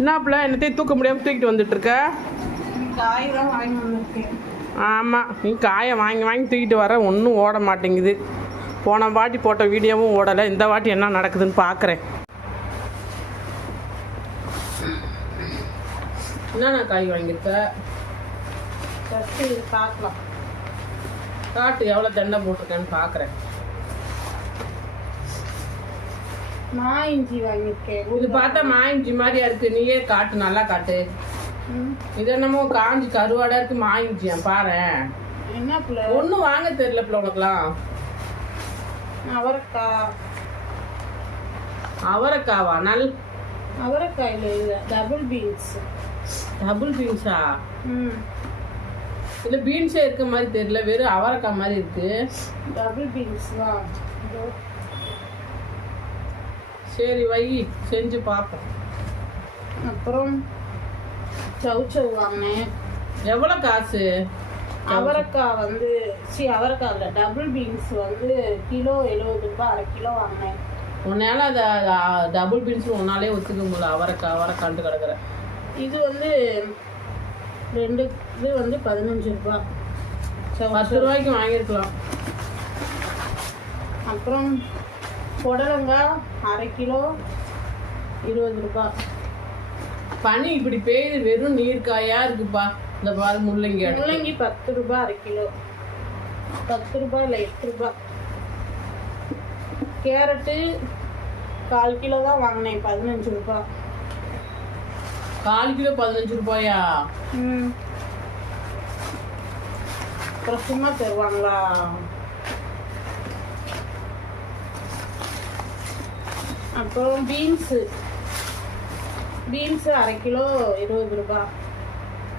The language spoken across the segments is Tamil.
என்னப்புல? என்னத்தையும் தூக்க முடியாமல் தூக்கிட்டு வந்துட்டு இருக்க காயெல்லாம் வாங்கி வந்திருக்கேன். ஆமாம் நீ காயை வாங்கி வாங்கி தூக்கிட்டு வர ஒன்றும் ஓட மாட்டேங்குது. போன வாட்டி போட்ட வீடியோவும் ஓடலை. இந்த வாட்டி என்ன நடக்குதுன்னு பார்க்குறேன் என்னென்ன காய் வாங்கியிருக்க? பார்க்கலாம். காட்டு எவ்வளோ தண்டை போட்டிருக்கேன்னு பார்க்குறேன் இஞ்சி வாங்கியிருக்கேன். இது பார்த்தா மாயிஞ்சி மாதிரியா இருக்கு. நீயே காட்டு நல்லா காட்டு. இது என்னமோ காஞ்சி கருவாடா இருக்கு மாயிஞ்சியா பாரு. என்ன பிள்ளை? ஒன்றும் வாங்க தெரியல பிள்ளை உனக்குலாம் அவரைக்காய் அவரைக்காவா? நல் அவரைக்காயில் இல்லை டபுள் பீன்ஸ் டபுள் பீன்ஸா ம். இல்லை பீன்ஸே இருக்க மாதிரி தெரியல. வெறும் அவரைக்காய் மாதிரி இருக்கு. டபுள் பீன்ஸ் தான். சரி வை. செஞ்சு பார்ப்போம் அப்புறம் சவு சவு வாங்கினேன் எவ்வளோ காசு? அவரைக்காய் வந்து சி அவரைக்காய் இல்லை டபுள் பீன்ஸ் வந்து கிலோ எழுபது ரூபாய் அரை கிலோ வாங்கினேன். உன்னால அதை டபுள் பீன்ஸ் உன்னாலே ஒத்துக்க முடியல அவரைக்காய் அவரைக்கான்ட்டு கிடக்குற. இது வந்து ரெண்டு இது வந்து பதினஞ்சு ரூபாய். சவு பத்து ரூபாய்க்கு வாங்கியிருக்கலாம். அப்புறம் புடலங்காய் அரை கிலோ இருபது ரூபாய் பனி இப்படி பெய்யுது வெறும் நீர்க்காயா இருக்குப்பா. இந்த பாரு முள்ளங்கி. முள்ளங்கி பத்து ரூபாய் அரை கிலோ. பத்து ரூபாய் இல்லை எட்டு ரூபாய் கேரட்டு கால் கிலோ தான் வாங்கினேன் பதினஞ்சு ரூபாய் கால் கிலோ பதினஞ்சு ரூபாயா? ம். அப்புறம் சும்மா தருவாங்களா? அப்புறம் பீன்ஸு பீன்ஸு அரை கிலோ இருபது ரூபாய்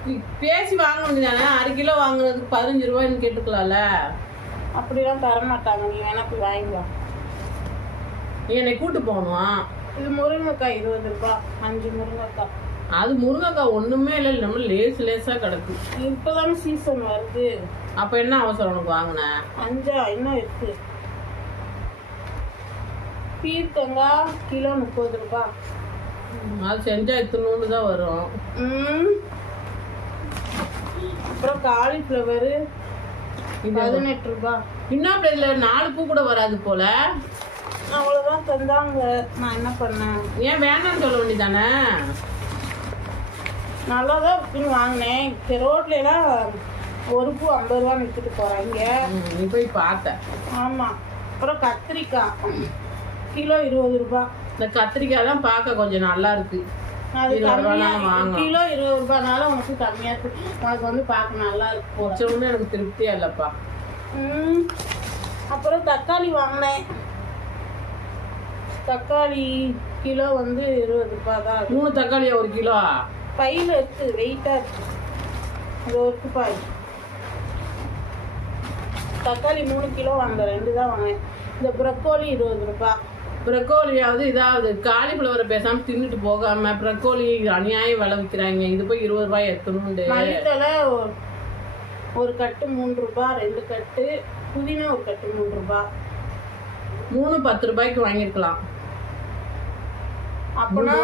நீ பேசி வாங்க முடியாதானே அரை கிலோ வாங்குறதுக்கு பதினஞ்சு ரூபாய்ன்னு கேட்டுக்கலாம்ல? அப்படிலாம் தர மாட்டாங்க. நீ வேணா போய் நீ என்னை கூட்டு போகணும்? இது முருங்கைக்காய் இருபது ரூபாய் அஞ்சு முருங்கைக்காய். அது முருங்கைக்காய் ஒண்ணுமே இல்லை. நம்ம லேஸ் லேசா கிடக்கு. இப்போதானே சீசன் வருது. அப்ப என்ன அவசரம் உனக்கு வாங்கின? அஞ்சா? இன்னும் இருக்கு? பீர்க்கங்காய் கிலோ முப்பது ரூபாய் அது செஞ்சா இத்தனூண்டு தான் வரும். அப்புறம் காலிஃப்ளவரு பதினெட்டு ரூபாய் இன்னும் இதுல நாலு பூ கூட வராது போல. அவ்வளோதான் தந்தாங்க. நான் என்ன பண்ணேன்? ஏன் வேணாம்னு சொல்ல வேண்டியதானே? நல்லா தான் இருக்குன்னு வாங்கினேன். இந்த ரோட்ல எல்லாம் ஒரு பூ ஐம்பது ரூபா விற்றுட்டு போகிறாங்க போய் பார்த்த. ஆமாம் அப்புறம் கத்திரிக்காய். கிலோ இருபது ரூபாய் இந்த கத்திரிக்காய் தான் பார்க்க கொஞ்சம் நல்லா இருக்கு. அது ரூபா. கிலோ இருபது ரூபாய்னால உனக்கு கம்மியா இருக்கு. உனக்கு வந்து பார்க்க நல்லா இருக்கு கொஞ்சமே எனக்கு திருப்தியா இல்லப்பா. ம். அப்புறம் தக்காளி வாங்கினேன். தக்காளி கிலோ வந்து இருபது ரூபாய் தான். மூணு தக்காளியா ஒரு கிலோ? பையில இருக்கு. வெயிட்டா இருக்கு. இது இருக்கு பாய் தக்காளி மூணு கிலோ வாங்கினேன். ரெண்டு தான் வாங்கினேன். இந்த ப்ரக்கோலி இருபது ரூபாய் ப்ரக்கோலியாவது இதாவது காலிஃப்ளவரை பேசாம தின்னுட்டு போகாம ப்ரக்கோலி அநியாயம் விலை விற்கிறாங்க இது போய் இருபது ரூபாய் எத்தணுண்டு மல்லித்தலை ஒரு- கட்டு மூணு ரூபாய் ரெண்டு கட்டு புதினா ஒரு கட்டு மூணு ரூபாய். மூணு பத்து ரூபாய்க்கு வாங்கியிருக்கலாம். அப்போனா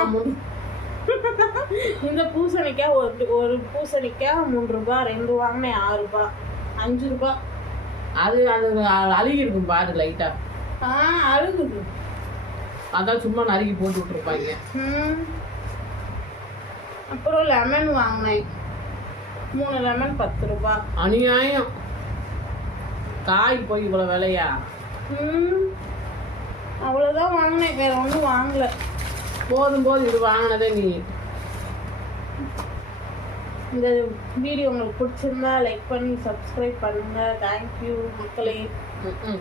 இந்த பூசணிக்காய் ஒரு ஒரு பூசணிக்காய் மூணு ரூபாய் ரெண்டு வாங்கினேன் ஆறு ரூபாய் அஞ்சு ரூபாய். அது அது அழுகி இருக்கும் பாரு லைட்டா. ஆ அழுகுது. அதான் சும்மா நறுக்கி போட்டு விட்டுருப்பாங்க. ம். அப்புறம் லெமன் வாங்கினேன். மூணு லெமன் பத்து ரூபாய் அநியாயம். காய் போய் இவ்வளோ விலையா. அவ்வளோதான் வாங்கினேன். வேற ஒன்றும் வாங்கல. போதும் போது இது வாங்கினதே நீ. இந்த வீடியோ உங்களுக்கு பிடிச்சிருந்தா லைக் பண்ணி சப்ஸ்கிரைப் பண்ணுங்க. தேங்க்யூ மக்களே. ம், ம்.